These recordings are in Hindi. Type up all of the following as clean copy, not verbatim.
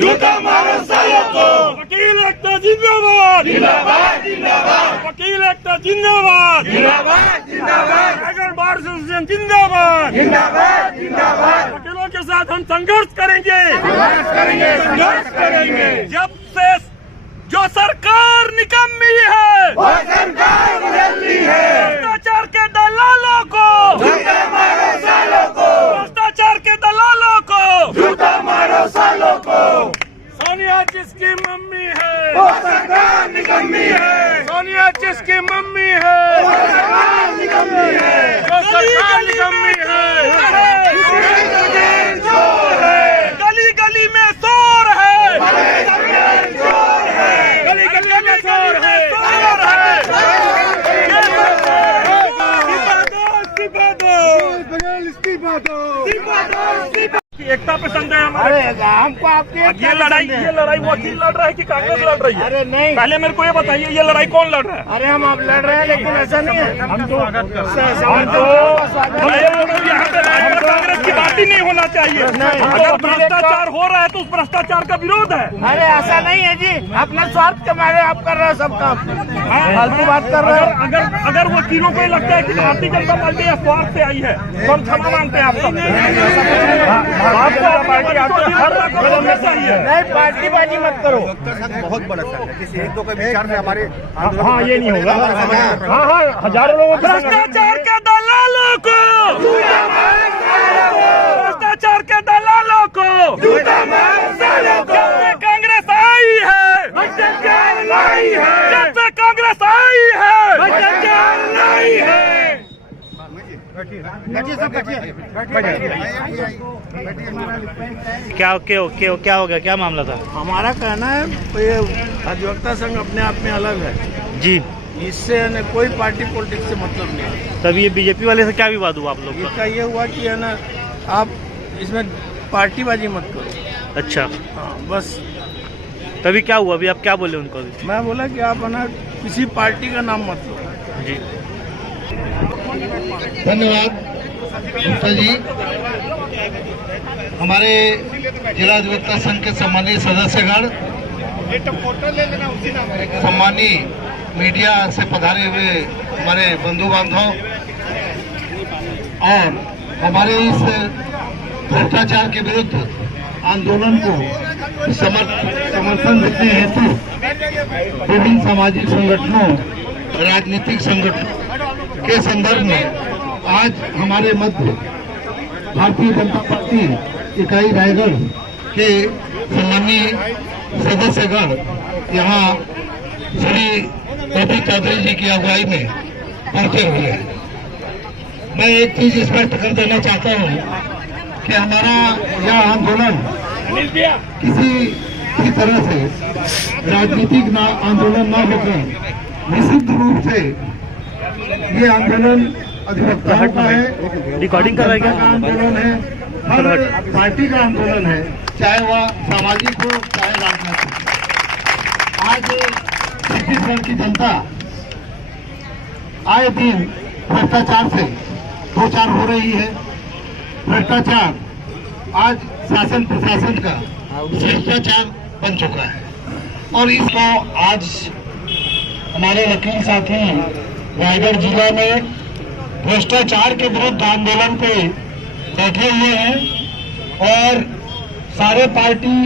जूता मारो सालों को। वकील एकता जिंदाबाद जिंदाबाद जिंदाबाद वकील एकता जिंदाबाद जिंदाबाद जिंदाबाद टाइगर बार एसोसिएशन जिंदाबाद जिंदाबाद जिंदाबाद। वकीलों के साथ हम संघर्ष करेंगे संघर्ष करेंगे। जब से जो सरकार निकम्मी है वो सरकार बदलनी है। भ्रष्टाचार के दलालों को जूता मारो सालों को। भ्रष्टाचार के दलालों को जूता मारो सालों को। सोनिया जिसकी मम्मी है वो सरकार निकम्मी है। सोनिया जिसकी मम्मी है वो सरकार निकम्मी है। जो सरकार निकम्मी है चोर है। गली गली में शोर है चोर है। गली गली में शोर है इस्तीफा दो एकता पे संदेह है हमारे। अरे हमको आपके ये लड़ाई वकील लड़ रहा है कि कांग्रेस लड़ रही है? अरे नहीं, पहले मेरे को ये बताइए ये लड़ाई कौन लड़ रहा है? अरे हम आप लड़ रहे हैं लेकिन ऐसा नहीं है। हम तो यहाँ पे कांग्रेस की बात ही नहीं होना चाहिए। अगर भ्रष्टाचार हो रहा है तो उस भ्रष्टाचार का विरोध है। अरे ऐसा नहीं है जी, अपना स्वार्थ के मारे आप कर रहे हो सब काम, फालतू बात कर रहे हो। अगर वकीलों को लगता है कि भारतीय जनता पार्टी स्वार्थ से आई है तो हम क्षमा मांगते हैं आपका। नहीं, पार्टीबाजी मत करो। बहुत बड़ा संघ है, किसी एक दो के विचार से हमारे हाँ ये नहीं होगा। हाँ हजारों लोगों भ्रष्टाचार के दलालों को भ्रष्टाचार के दलालों को जब से कांग्रेस आई है जब से कांग्रेस आई है क्या हो गया, क्या मामला था? हमारा कहना है ये अधिवक्ता संघ अपने आप में अलग है जी, इससे न कोई पार्टी पॉलिटिक्स से मतलब नहीं है। तब ये बीजेपी वाले से क्या विवाद हुआ आप लोग का? इसका ये हुआ कि है ना, आप इसमें पार्टीबाजी मत करो। अच्छा, हाँ बस तभी क्या हुआ? अभी आप क्या बोले उनको? अभी मैं बोला कि आप है ना किसी पार्टी का नाम मत लो। जी धन्यवाद गुप्ता जी। हमारे जिला अधिवक्ता संघ के सम्मानीय सदस्यगण, सम्मानीय मीडिया से पधारे हुए हमारे बंधु बांधव और हमारे इस भ्रष्टाचार के विरुद्ध आंदोलन को समर्थन देते हेतु विभिन्न सामाजिक संगठनों, राजनीतिक संगठनों के संदर्भ में आज हमारे मध्य भारतीय जनता पार्टी इकाई रायगढ़ के सम्मानीय सदस्यगण यहाँ श्री गोपी चौधरी जी की अगुवाई में पहुंचे हुए हैं। मैं एक चीज स्पष्ट कर देना चाहता हूँ कि हमारा यह आंदोलन किसी भी तरह से राजनीतिक आंदोलन न होकर निश्चित रूप से ये आंदोलन अधिवक्ताओं का है, रिकॉर्डिंग कर रहा है क्या? आंदोलन है, हर पार्टी का आंदोलन है, चाहे वह सामाजिक हो चाहे राजनीतिक। आज छत्तीसगढ़ की जनता आए दिन भ्रष्टाचार से दो चार हो रही है। भ्रष्टाचार आज शासन प्रशासन का भ्रष्टाचार बन चुका है और इसको आज हमारे वकील साथी रायगढ़ जिला में भ्रष्टाचार के विरुद्ध आंदोलन पे बैठे हुए हैं और सारे पार्टी,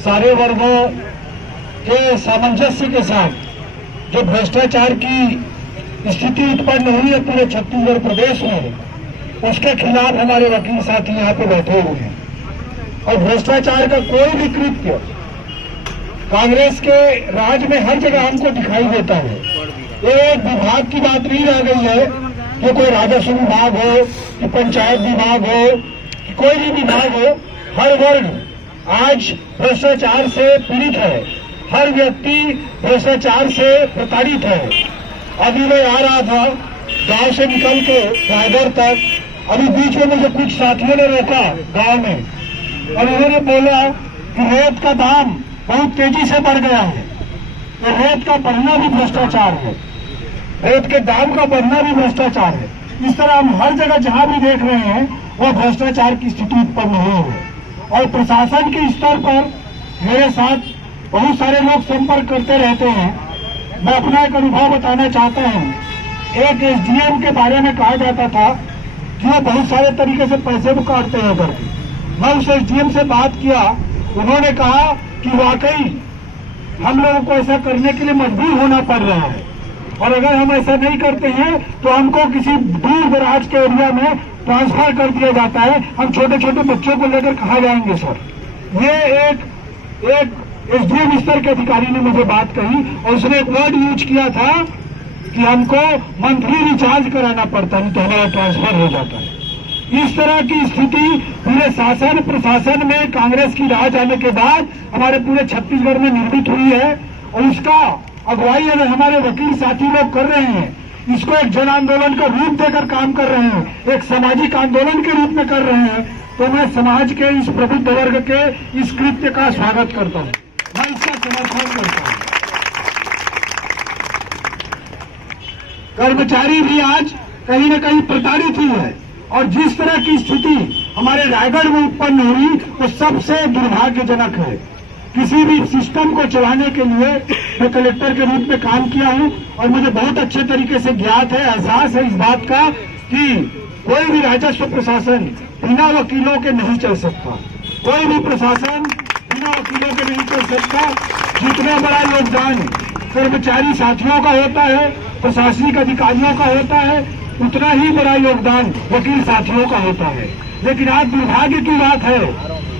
सारे वर्गों के सामंजस्य के साथ जो भ्रष्टाचार की स्थिति उत्पन्न हुई है पूरे छत्तीसगढ़ प्रदेश में, उसके खिलाफ हमारे वकील साथी यहाँ पे बैठे हुए हैं। और भ्रष्टाचार का कोई भी कृत्य कांग्रेस के राज में हर जगह हमको दिखाई देता है। एक विभाग की बात नहीं रह गई है कि कोई राजस्व विभाग हो कि पंचायत विभाग हो कि कोई भी विभाग हो, हर वर्ग आज भ्रष्टाचार से पीड़ित है, हर व्यक्ति भ्रष्टाचार से प्रताड़ित है। अभी मैं आ रहा था गांव से निकल के रायगढ़ तक, अभी बीच में मुझे कुछ साथियों ने रोका गांव में और उन्होंने बोला कि रेत का दाम बहुत तेजी से बढ़ गया है। तो रेत का बढ़ना भी भ्रष्टाचार है, रेत के दाम का बढ़ना भी भ्रष्टाचार है। इस तरह हम हर जगह जहां भी देख रहे हैं वो भ्रष्टाचार की स्थिति उत्पन्न हुई है और प्रशासन के स्तर पर मेरे साथ बहुत सारे लोग संपर्क करते रहते हैं। मैं अपना एक अनुभव बताना चाहता हूँ। एक एसडीएम के बारे में कहा जाता था कि वो बहुत सारे तरीके से पैसे भी काटते हैं करके। मैं उस एसडीएम से बात किया, उन्होंने कहा कि वाकई हम लोगों को ऐसा करने के लिए मजबूर होना पड़ रहा है, और अगर हम ऐसा नहीं करते हैं तो हमको किसी दूर दराज के एरिया में ट्रांसफर कर दिया जाता है। हम छोटे छोटे बच्चों को लेकर कहाँ जाएंगे सर? ये एक एसडीएम स्तर के अधिकारी ने मुझे बात कही, और उसने एक वर्ड यूज किया था कि हमको मंथली रिचार्ज कराना पड़ता है, नहीं तो हमारा ट्रांसफर हो जाता है। इस तरह की स्थिति पूरे शासन प्रशासन में कांग्रेस की राज आने के बाद हमारे पूरे छत्तीसगढ़ में निर्मित हुई है, और उसका अगुवाई अगर हमारे वकील साथी लोग कर रहे हैं, इसको एक जन आंदोलन का रूप देकर काम कर रहे हैं, एक सामाजिक आंदोलन के रूप में कर रहे हैं, तो मैं समाज के इस प्रबुद्ध वर्ग के इस कृत्य का स्वागत करता हूं, मैं इसका समर्थन करता हूं। कर्मचारी भी आज कहीं न कहीं प्रताड़ित ही है, और जिस तरह की स्थिति हमारे रायगढ़ में उत्पन्न हुई वो सबसे दुर्भाग्यजनक है। किसी भी सिस्टम को चलाने के लिए मैं कलेक्टर के रूप में काम किया हूं, और मुझे बहुत अच्छे तरीके से ज्ञात है, एहसास है इस बात का कि कोई भी राजस्व प्रशासन बिना वकीलों के नहीं चल सकता। कोई भी प्रशासन बिना वकीलों के नहीं चल सकता। जितना बड़ा योगदान कर्मचारी साथियों का होता है, प्रशासनिक अधिकारियों का होता है, उतना ही बड़ा योगदान वकील साथियों का होता है। लेकिन आज दुर्भाग्य की बात है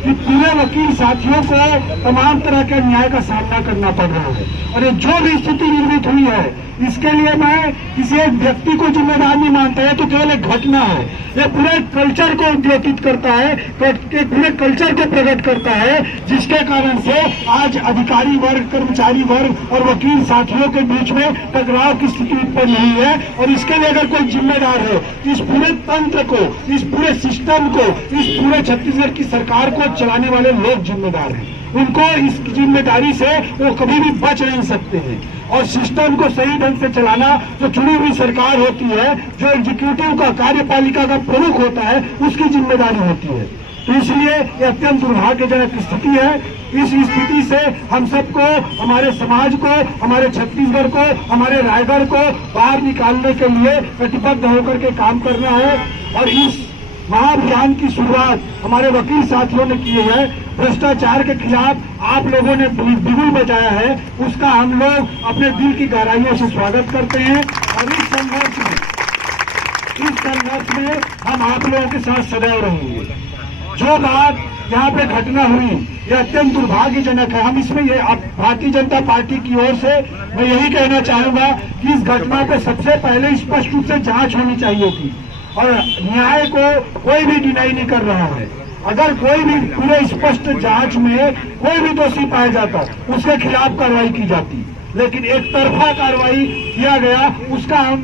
कि पूरे वकील साथियों को तमाम तरह के अन्याय का सामना करना पड़ रहा है, और ये जो भी स्थिति निर्मित हुई है इसके लिए मैं किसी एक व्यक्ति को जिम्मेदार नहीं मानता है, तो केवल एक घटना है। ये पूरे कल्चर को उद्योगित करता है, पूरे कल्चर को प्रकट करता है, जिसके कारण से आज अधिकारी वर्ग, कर्मचारी वर्ग और वकील साथियों के बीच में टकराव की स्थिति उत्पन्न हुई है। और इसके लिए अगर कोई जिम्मेदार है, इस पूरे तंत्र को, इस पूरे सिस्टम को, इस पूरे छत्तीसगढ़ की सरकार को चलाने वाले लोग जिम्मेदार हैं। उनको इस जिम्मेदारी से वो कभी भी बच नहीं सकते हैं, और सिस्टम को सही ढंग से चलाना जो चुनी हुई सरकार होती है, जो एग्जीक्यूटिव का, कार्यपालिका का प्रमुख होता है, उसकी जिम्मेदारी होती है। तो इसलिए ये अत्यंत दुर्भाग्यजनक स्थिति है। इस स्थिति से हम सबको, हमारे समाज को, हमारे छत्तीसगढ़ को, हमारे रायगढ़ को बाहर निकालने के लिए कटिबद्ध होकर के काम करना है। और इस महाअभियान की शुरुआत हमारे वकील साथियों ने की है। भ्रष्टाचार के खिलाफ आप लोगों ने बिगुल बजाया है, उसका हम लोग अपने दिल की गहराइयों से स्वागत करते हैं। और इस संघर्ष में हम आप लोगों के साथ सदैव रहेंगे। जो बात यहाँ पे घटना हुई यह अत्यंत दुर्भाग्यजनक है। हम इसमें ये भारतीय जनता पार्टी की ओर से मैं यही कहना चाहूंगा कि इस घटना पे सबसे पहले स्पष्ट रूप से जांच होनी चाहिए थी, और न्याय को कोई भी डिनाई नहीं कर रहा है। अगर कोई भी पूरे स्पष्ट जांच में कोई भी दोषी पाया जाता, उसके खिलाफ कार्रवाई की जाती, लेकिन एक तरफा कार्रवाई किया गया, उसका हम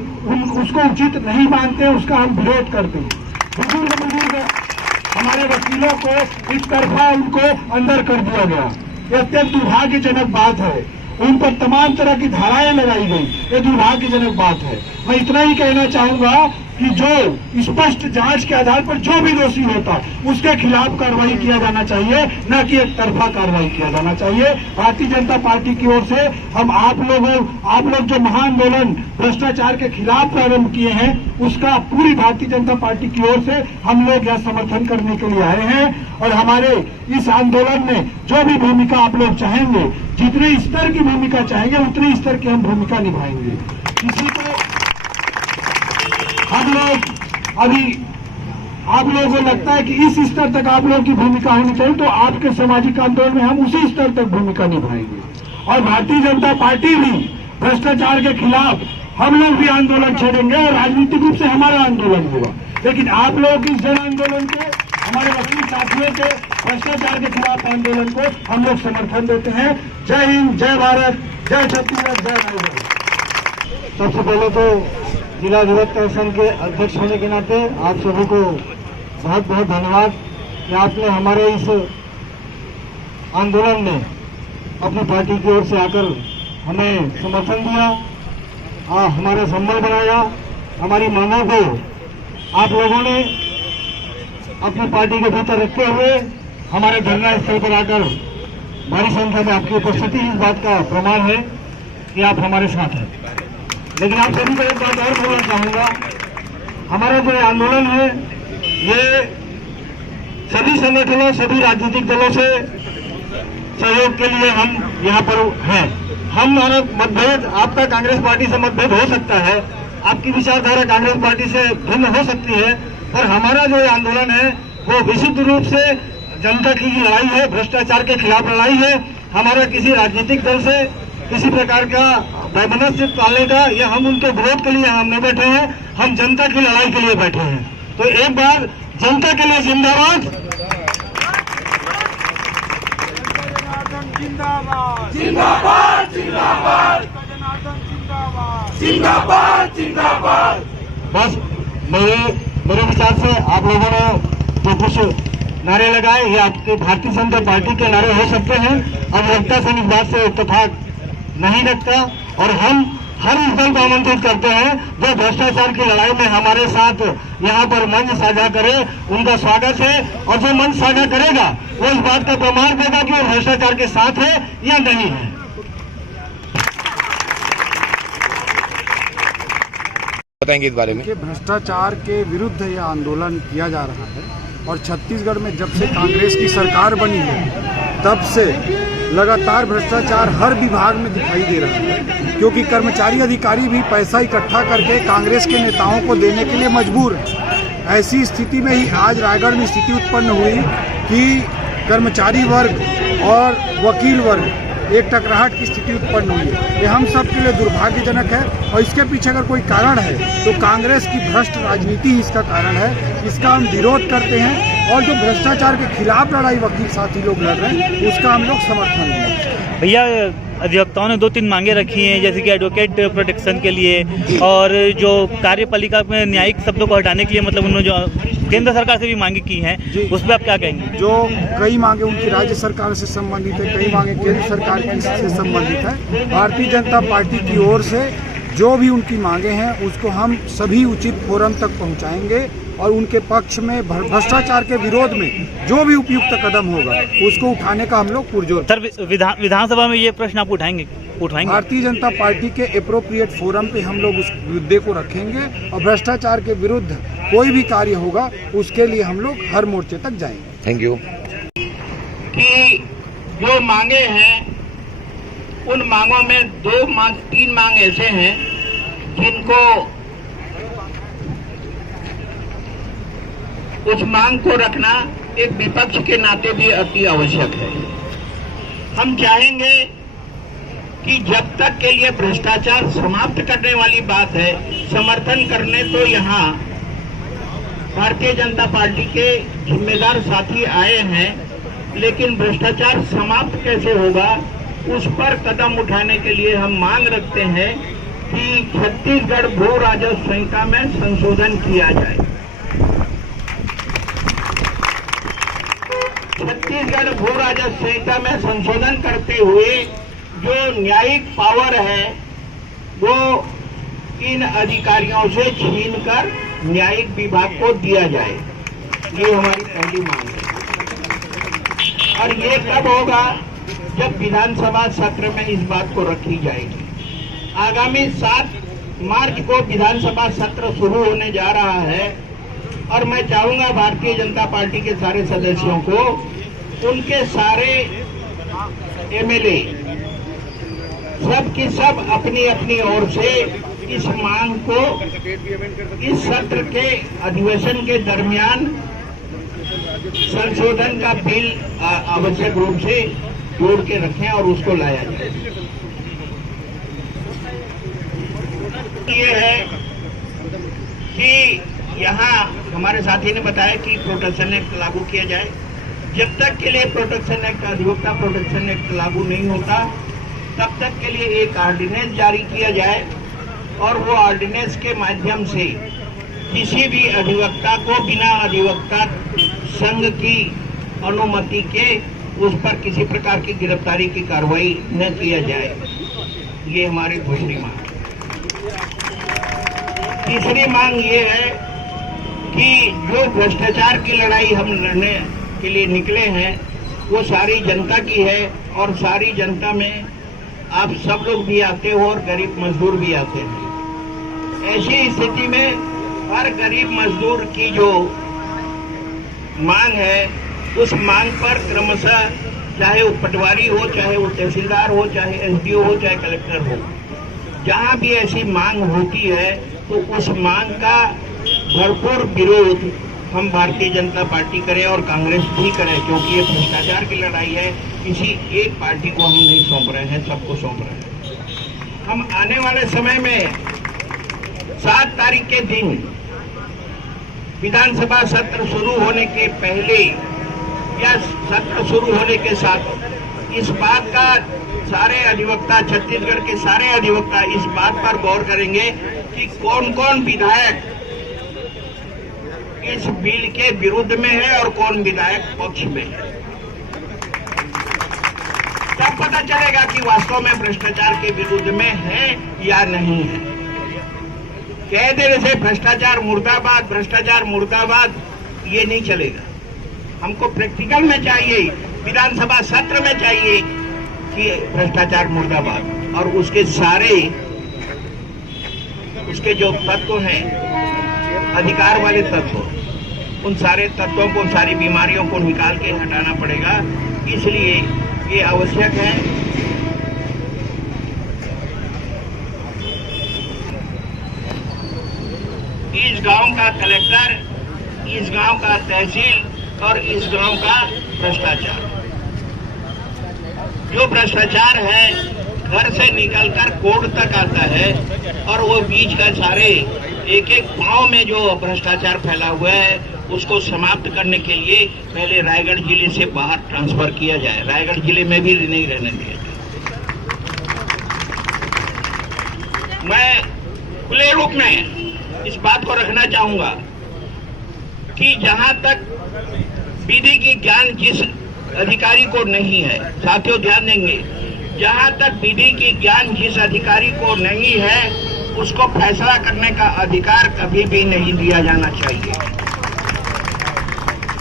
उसको उचित नहीं मानते, उसका हम विरोध करते हैं। बुजुर्ग हमारे वकीलों को एक तरफा उनको अंदर कर दिया गया, ये अत्यंत दुर्भाग्यजनक बात है। उन पर तमाम तरह की धाराएं लगाई गई, ये दुर्भाग्यजनक बात है। मैं इतना ही कहना चाहूंगा कि जो स्पष्ट जांच के आधार पर जो भी दोषी होता उसके खिलाफ कार्रवाई किया जाना चाहिए, न कि एक तरफा कार्रवाई किया जाना चाहिए। भारतीय जनता पार्टी की ओर से हम आप लोग जो महाआंदोलन भ्रष्टाचार के खिलाफ प्रारंभ किए हैं, उसका पूरी भारतीय जनता पार्टी की ओर से हम लोग यहाँ समर्थन करने के लिए आए हैं। और हमारे इस आंदोलन में जो भी भूमिका आप लोग चाहेंगे, जितने स्तर की भूमिका चाहेंगे, उतने स्तर की हम भूमिका निभाएंगे। किसी को हम लोग अभी आप लोगों को लगता है कि इस स्तर तक आप लोगों की भूमिका होनी चाहिए, तो आपके सामाजिक आंदोलन में हम उसी स्तर तक भूमिका निभाएंगे। और भारतीय जनता पार्टी भी भ्रष्टाचार के खिलाफ हम लोग भी आंदोलन छेड़ेंगे, और राजनीतिक रूप से हमारा आंदोलन होगा। लेकिन आप लोग इस जन आंदोलन को, हमारे वकील साथियों के भ्रष्टाचार के खिलाफ आंदोलन को हम लोग समर्थन देते हैं। जय हिंद, जय भारत, जय छत्तीसगढ़, जय रायगढ़। सबसे पहले तो जिला अधिवक्ता संघ के अध्यक्ष होने के नाते आप सभी को बहुत बहुत धन्यवाद कि आपने हमारे इस आंदोलन में अपनी पार्टी की ओर से आकर हमें समर्थन दिया, हमारा संबल बनाया। हमारी मांगों को आप लोगों ने अपनी पार्टी के भीतर रखते हुए हमारे धरना स्थल पर आकर भारी संख्या में आपकी उपस्थिति इस बात का प्रमाण है कि आप हमारे साथ हैं। लेकिन आप सभी को एक बात और बोलना चाहूंगा, हमारा जो आंदोलन है ये सभी संगठनों, सभी राजनीतिक दलों से सहयोग के लिए हम यहाँ पर हैं। हमारा मतभेद, आपका कांग्रेस पार्टी से मतभेद हो सकता है, आपकी विचारधारा कांग्रेस पार्टी से भिन्न हो सकती है, पर हमारा जो आंदोलन है वो विशुद्ध रूप से जनता की लड़ाई है, भ्रष्टाचार के खिलाफ लड़ाई है। हमारा किसी राजनीतिक दल से किसी प्रकार का वैमनस्य पालने का या हम उनके विरोध के लिए हम नहीं बैठे हैं, हम जनता की लड़ाई के लिए बैठे हैं। तो एक बार जनता के लिए जिंदाबाद। जिंदाबाद जिंदाबाद जिंदाबाद जिंदाबाद। बस मेरे विचार से आप लोगों ने जो कुछ नारे लगाए ये आपके भारतीय जनता पार्टी के नारे हो सकते हैं। अधिवक्ता संघ इस बात से इत्तेफाक नहीं रखता और हम हर इस दल को आमंत्रित करते हैं जो भ्रष्टाचार की लड़ाई में हमारे साथ यहाँ पर मंच साझा करे, उनका स्वागत है। और जो मंच साझा करेगा वो इस बात का प्रमाण देगा कि वो भ्रष्टाचार के साथ है या नहीं है। बताएंगे इस बारे में कि भ्रष्टाचार के विरुद्ध यह आंदोलन किया जा रहा है और छत्तीसगढ़ में जब से कांग्रेस की सरकार बनी है तब से लगातार भ्रष्टाचार हर विभाग में दिखाई दे रहा है, क्योंकि कर्मचारी अधिकारी भी पैसा इकट्ठा करके कांग्रेस के नेताओं को देने के लिए मजबूर है। ऐसी स्थिति में ही आज रायगढ़ में स्थिति उत्पन्न हुई कि कर्मचारी वर्ग और वकील वर्ग एक टकराहट की स्थिति उत्पन्न हुई है। ये हम सब के लिए दुर्भाग्यजनक है और इसके पीछे अगर कोई कारण है तो कांग्रेस की भ्रष्ट राजनीति ही इसका कारण है। इसका हम विरोध करते हैं और जो भ्रष्टाचार के खिलाफ लड़ाई वकील साथी लोग लड़ रहे हैं उसका हम लोग समर्थन दें। भैया, अधिवक्ताओं ने 2-3 मांगे रखी हैं, जैसे कि एडवोकेट प्रोटेक्शन के लिए और जो कार्यपालिका में न्यायिक शब्दों को हटाने के लिए, मतलब उन्होंने जो केंद्र सरकार से भी मांगे की हैं, उस पर आप क्या कहेंगे? जो कई मांगे उनकी राज्य सरकार से संबंधित है, कई मांगे केंद्र सरकार की से संबंधित है। भारतीय जनता पार्टी की ओर से जो भी उनकी मांगे हैं उसको हम सभी उचित फोरम तक पहुंचाएंगे और उनके पक्ष में भ्रष्टाचार के विरोध में जो भी उपयुक्त कदम होगा उसको उठाने का हम लोग पुरजोर। सर, विधानसभा में ये प्रश्न आप उठाएंगे? भारतीय जनता पार्टी के एप्रोप्रिएट फोरम पे हम लोग उस मुद्दे को रखेंगे और भ्रष्टाचार के विरुद्ध कोई भी कार्य होगा उसके लिए हम लोग हर मोर्चे तक जाएंगे। Thank you. कि जो मांगे हैं उन मांगों में 3 मांग ऐसे हैं जिनको उस मांग को रखना एक विपक्ष के नाते भी अति आवश्यक है। हम चाहेंगे कि जब तक के लिए भ्रष्टाचार समाप्त करने वाली बात है, समर्थन करने तो यहाँ भारतीय जनता पार्टी के जिम्मेदार साथी आए हैं, लेकिन भ्रष्टाचार समाप्त कैसे होगा उस पर कदम उठाने के लिए हम मांग रखते हैं कि छत्तीसगढ़ भू राजस्व संहिता में संशोधन किया जाए। छत्तीसगढ़ भू राजस्व संहिता में संशोधन करते हुए जो न्यायिक पावर है वो इन अधिकारियों से छीनकर न्यायिक विभाग को दिया जाए, ये हमारी पहली मांग है। और ये कब होगा? जब विधानसभा सत्र में इस बात को रखी जाएगी। आगामी 7 मार्च को विधानसभा सत्र शुरू होने जा रहा है और मैं चाहूंगा भारतीय जनता पार्टी के सारे सदस्यों को, उनके सारे एमएलए सब की सब अपनी अपनी ओर से इस मांग को इस सत्र के अधिवेशन के दरमियान संशोधन का बिल आवश्यक रूप से जोड़ के रखें और उसको लाया जाए। ये है कि यहाँ हमारे साथी ने बताया कि प्रोटेक्शन एक्ट लागू किया जाए। जब तक के लिए प्रोटेक्शन एक्ट, अधिवक्ता प्रोटेक्शन एक्ट लागू नहीं होता तब तक के लिए एक ऑर्डिनेंस जारी किया जाए और वो ऑर्डिनेंस के माध्यम से किसी भी अधिवक्ता को बिना अधिवक्ता संघ की अनुमति के उस पर किसी प्रकार की गिरफ्तारी की कार्रवाई न किया जाए। ये हमारी दूसरी मांग। तीसरी मांग ये है कि जो भ्रष्टाचार की लड़ाई हम लड़ने के लिए निकले हैं वो सारी जनता की है और सारी जनता में आप सब लोग भी आते हो और गरीब मजदूर भी आते हैं। ऐसी स्थिति में हर गरीब मजदूर की जो मांग है उस मांग पर क्रमशः चाहे वो पटवारी हो, चाहे वो तहसीलदार हो, चाहे एसडीओ हो, चाहे कलेक्टर हो, जहां भी ऐसी मांग होती है तो उस मांग का भरपूर विरोध हम भारतीय जनता पार्टी करें और कांग्रेस भी करे, क्योंकि ये भ्रष्टाचार की लड़ाई है। किसी एक पार्टी को हम नहीं सौंप रहे हैं, सबको सौंप रहे हैं। हम आने वाले समय में 7 तारीख के दिन विधानसभा सत्र शुरू होने के पहले या सत्र शुरू होने के साथ इस बात का सारे अधिवक्ता, छत्तीसगढ़ के सारे अधिवक्ता इस बात पर गौर करेंगे कि कौन कौन विधायक इस बिल के विरुद्ध में है और कौन विधायक पक्ष में है। तब पता चलेगा कि वास्तव में भ्रष्टाचार के विरुद्ध में है या नहीं है। कह देने से भ्रष्टाचार मुर्दाबाद, भ्रष्टाचार मुर्दाबाद, ये नहीं चलेगा। हमको प्रैक्टिकल में चाहिए, विधानसभा सत्र में चाहिए कि भ्रष्टाचार मुर्दाबाद और उसके सारे उसके जो तत्व हैं, अधिकार वाले तत्व, उन सारे तत्वों को, सारी बीमारियों को निकाल के हटाना पड़ेगा। इसलिए ये आवश्यक है। इस गांव का कलेक्टर, इस गांव का तहसील और इस गांव का भ्रष्टाचार, जो भ्रष्टाचार है घर से निकलकर कोर्ट तक आता है और वो बीच का सारे एक एक गांव में जो भ्रष्टाचार फैला हुआ है उसको समाप्त करने के लिए पहले रायगढ़ जिले से बाहर ट्रांसफर किया जाए, रायगढ़ जिले में भी नहीं रहने दिया जाए। मैं खुले रूप में इस बात को रखना चाहूंगा कि जहां तक विधि की ज्ञान जिस अधिकारी को नहीं है, साथियों ध्यान देंगे, जहां तक विधि की ज्ञान जिस अधिकारी को नहीं है उसको फैसला करने का अधिकार कभी भी नहीं दिया जाना चाहिए।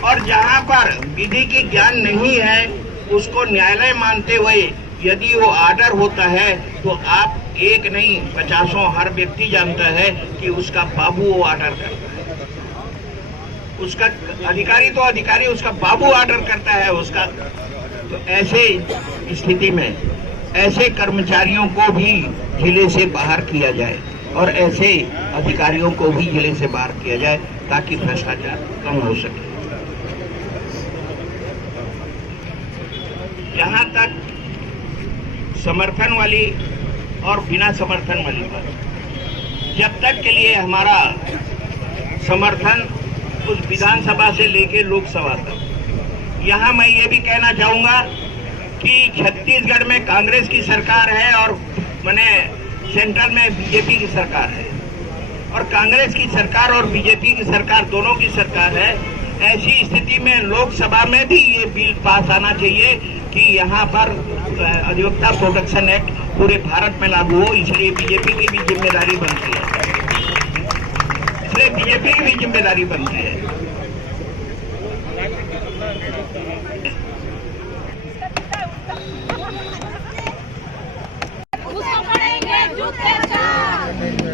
और जहां पर विधि की ज्ञान नहीं है उसको न्यायालय मानते हुए यदि वो आर्डर होता है तो आप एक नहीं 50 हर व्यक्ति जानता है कि उसका बाबू वो आर्डर करता है, उसका अधिकारी तो अधिकारी उसका बाबू आर्डर करता है उसका। तो ऐसे स्थिति में ऐसे कर्मचारियों को भी जिले से बाहर किया जाए और ऐसे अधिकारियों को भी जिले से बाहर किया जाए ताकि भ्रष्टाचार कम हो सके। जहां तक समर्थन वाली और बिना समर्थन वाली बात, जब तक के लिए हमारा समर्थन उस विधानसभा से लेकर लोकसभा तक, यहाँ मैं ये भी कहना चाहूंगा कि छत्तीसगढ़ में कांग्रेस की सरकार है और मैंने सेंट्रल में बीजेपी की सरकार है और कांग्रेस की सरकार और बीजेपी की सरकार दोनों की सरकार है। ऐसी स्थिति में लोकसभा में भी ये बिल पास आना चाहिए कि यहाँ पर अधिवक्ता प्रोटेक्शन एक्ट पूरे भारत में लागू हो। इसलिए बीजेपी की भी जिम्मेदारी बनती है, उसको पड़ेंगे जूते चार।